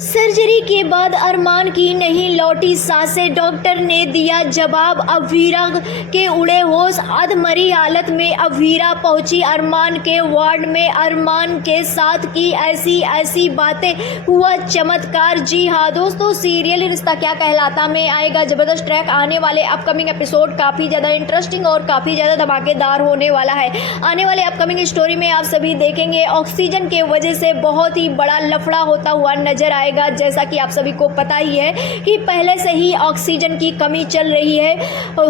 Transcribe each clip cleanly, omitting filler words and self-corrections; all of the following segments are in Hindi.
सर्जरी के बाद अरमान की नहीं लौटी सांसें, डॉक्टर ने दिया जवाब। अभीरा के उड़े होश, अधमरी हालत में अभीरा पहुंची अरमान के वार्ड में। अरमान के साथ की ऐसी बातें, हुआ चमत्कार। जी हाँ दोस्तों, सीरियल रिश्ता क्या कहलाता में आएगा जबरदस्त ट्रैक। आने वाले अपकमिंग एपिसोड काफ़ी ज़्यादा इंटरेस्टिंग और काफ़ी ज़्यादा धमाकेदार होने वाला है। आने वाले अपकमिंग स्टोरी में आप सभी देखेंगे ऑक्सीजन के वजह से बहुत ही बड़ा लफड़ा होता हुआ नजर आएगा। जैसा कि आप सभी को पता ही है कि पहले से ही ऑक्सीजन की कमी चल रही है।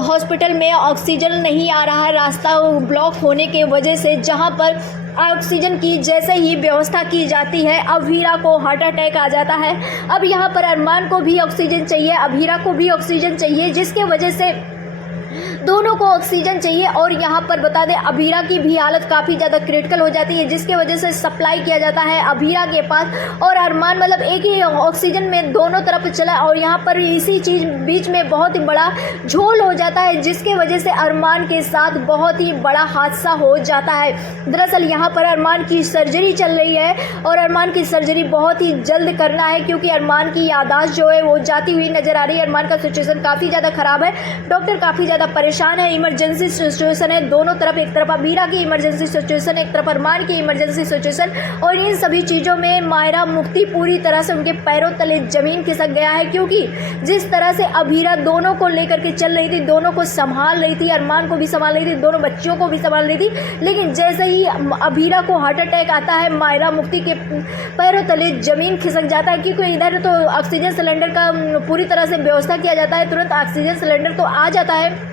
हॉस्पिटल में ऑक्सीजन नहीं आ रहा है, रास्ता ब्लॉक होने के वजह से। जहां पर ऑक्सीजन की जैसे ही व्यवस्था की जाती है, अभीरा को हार्ट अटैक आ जाता है। अब यहाँ पर अरमान को भी ऑक्सीजन चाहिए, अभीरा को भी ऑक्सीजन चाहिए, जिसके वजह से दोनों को ऑक्सीजन चाहिए। और यहाँ पर बता दें, अभीरा की भी हालत काफ़ी ज़्यादा क्रिटिकल हो जाती है, जिसके वजह से सप्लाई किया जाता है अभीरा के पास। और अरमान मतलब एक ही ऑक्सीजन में दोनों तरफ चला, और यहाँ पर इसी चीज़ बीच में बहुत ही बड़ा झोल हो जाता है, जिसके वजह से अरमान के साथ बहुत ही बड़ा हादसा हो जाता है। दरअसल यहाँ पर अरमान की सर्जरी चल रही है, और अरमान की सर्जरी बहुत ही जल्द करना है, क्योंकि अरमान की याददाश्त जो है वो जाती हुई नजर आ रही है। अरमान का सिचुएशन काफ़ी ज़्यादा ख़राब है, डॉक्टर काफ़ी ज़्यादा परेशान है, इमरजेंसी सिचुएशन है दोनों तरफ। एक तरफ अभीरा की इमरजेंसी सिचुएशन, एक तरफ अरमान की इमरजेंसी सिचुएशन। और इन सभी चीज़ों में मायरा मुफ्ती पूरी तरह से उनके पैरों तले ज़मीन खिसक गया है, क्योंकि जिस तरह से अभीरा दोनों को लेकर के चल रही थी, दोनों को संभाल रही थी, अरमान को भी संभाल रही थी, दोनों बच्चियों को भी संभाल रही थी, लेकिन जैसे ही अभीरा को हार्ट अटैक आता है, मायरा मुफ्ती के पैरों तले ज़मीन खिसक जाता है। क्योंकि इधर तो ऑक्सीजन सिलेंडर का पूरी तरह से व्यवस्था किया जाता है, तुरंत ऑक्सीजन सिलेंडर तो आ जाता है,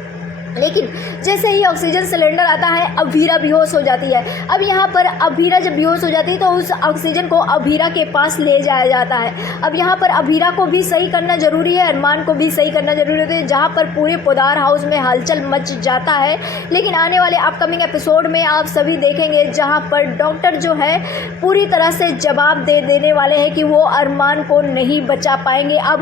लेकिन जैसे ही ऑक्सीजन सिलेंडर आता है, अभीरा बेहोश हो जाती है। अब यहाँ पर अभीरा जब बेहोश हो जाती है, तो उस ऑक्सीजन को अभीरा के पास ले जाया जाता है। अब यहाँ पर अभीरा को भी सही करना जरूरी है, अरमान को भी सही करना जरूरी है, जहाँ पर पूरे पोदार हाउस में हलचल मच जाता है। लेकिन आने वाले अपकमिंग एपिसोड में आप सभी देखेंगे, जहाँ पर डॉक्टर जो है पूरी तरह से जवाब दे देने वाले हैं कि वो अरमान को नहीं बचा पाएंगे। अब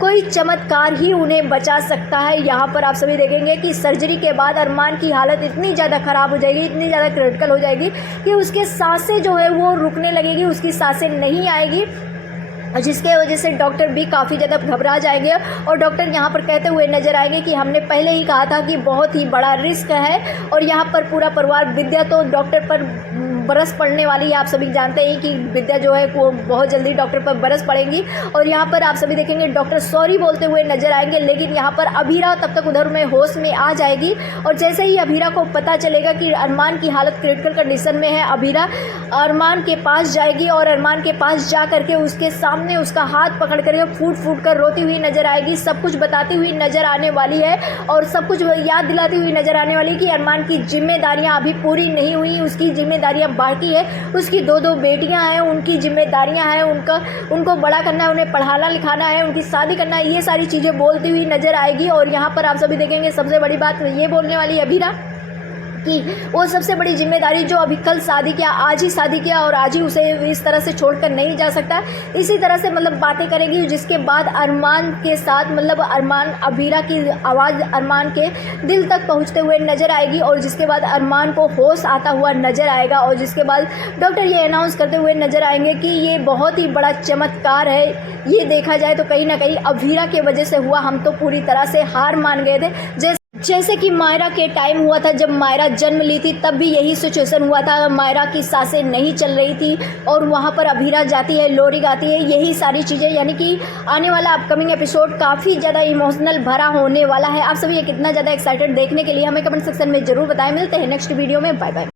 कोई चमत्कार ही उन्हें बचा सकता है। यहाँ पर आप सभी देखेंगे कि सर्जरी के बाद अरमान की हालत इतनी ज़्यादा ख़राब हो जाएगी, इतनी ज़्यादा क्रिटिकल हो जाएगी कि उसके सांसें जो है वो रुकने लगेगी, उसकी सांसें नहीं आएगी, जिसके वजह से डॉक्टर भी काफ़ी ज़्यादा घबरा जाएंगे। और डॉक्टर यहाँ पर कहते हुए नजर आएंगे कि हमने पहले ही कहा था कि बहुत ही बड़ा रिस्क है। और यहाँ पर पूरा परिवार, विद्या तो डॉक्टर पर बरस पड़ने वाली है। आप सभी जानते हैं कि विद्या जो है वो बहुत जल्दी डॉक्टर पर बरस पड़ेंगी। और यहाँ पर आप सभी देखेंगे डॉक्टर सॉरी बोलते हुए नजर आएंगे, लेकिन यहाँ पर अभीरा तब तक उधर में होश में आ जाएगी। और जैसे ही अभीरा को पता चलेगा कि अरमान की हालत क्रिटिकल कंडीशन में है, अभीरा अरमान के पास जाएगी, और अरमान के पास जा करके उसके सामने उसका हाथ पकड़ कर फूट फूट कर रोती हुई नजर आएगी, सब कुछ बताती हुई नजर आने वाली है, और सब कुछ याद दिलाती हुई नजर आने वाली है कि अरमान की जिम्मेदारियां अभी पूरी नहीं हुई, उसकी जिम्मेदारियां बाकी है, उसकी दो बेटियां हैं, उनकी जिम्मेदारियां हैं, उनको बड़ा करना है, उन्हें पढ़ाना लिखाना है, उनकी शादी करना है, ये सारी चीज़ें बोलती हुई नजर आएगी। और यहाँ पर आप सभी देखेंगे सबसे बड़ी बात ये बोलने वाली है अभीरा कि वो सबसे बड़ी जिम्मेदारी जो अभी कल शादी किया, आज ही शादी किया, और आज ही उसे इस तरह से छोड़कर नहीं जा सकता, इसी तरह से मतलब बातें करेगी। जिसके बाद अरमान के साथ मतलब अरमान, अभीरा की आवाज़ अरमान के दिल तक पहुंचते हुए नजर आएगी, और जिसके बाद अरमान को होश आता हुआ नजर आएगा। और जिसके बाद डॉक्टर ये अनाउंस करते हुए नजर आएंगे कि ये बहुत ही बड़ा चमत्कार है, ये देखा जाए तो कहीं ना कहीं अभीरा के वजह से हुआ, हम तो पूरी तरह से हार मान गए थे। जैसे कि मायरा के टाइम हुआ था, जब मायरा जन्म ली थी, तब भी यही सिचुएशन हुआ था, मायरा की सांसें नहीं चल रही थी, और वहाँ पर अभीरा जाती है, लोरी गाती है, यही सारी चीज़ें। यानी कि आने वाला अपकमिंग एपिसोड काफ़ी ज़्यादा इमोशनल भरा होने वाला है। आप सभी ये कितना ज़्यादा एक्साइटेड देखने के लिए हमें कमेंट सेक्शन में ज़रूर बताएं। मिलते हैं नेक्स्ट वीडियो में, बाय बाय।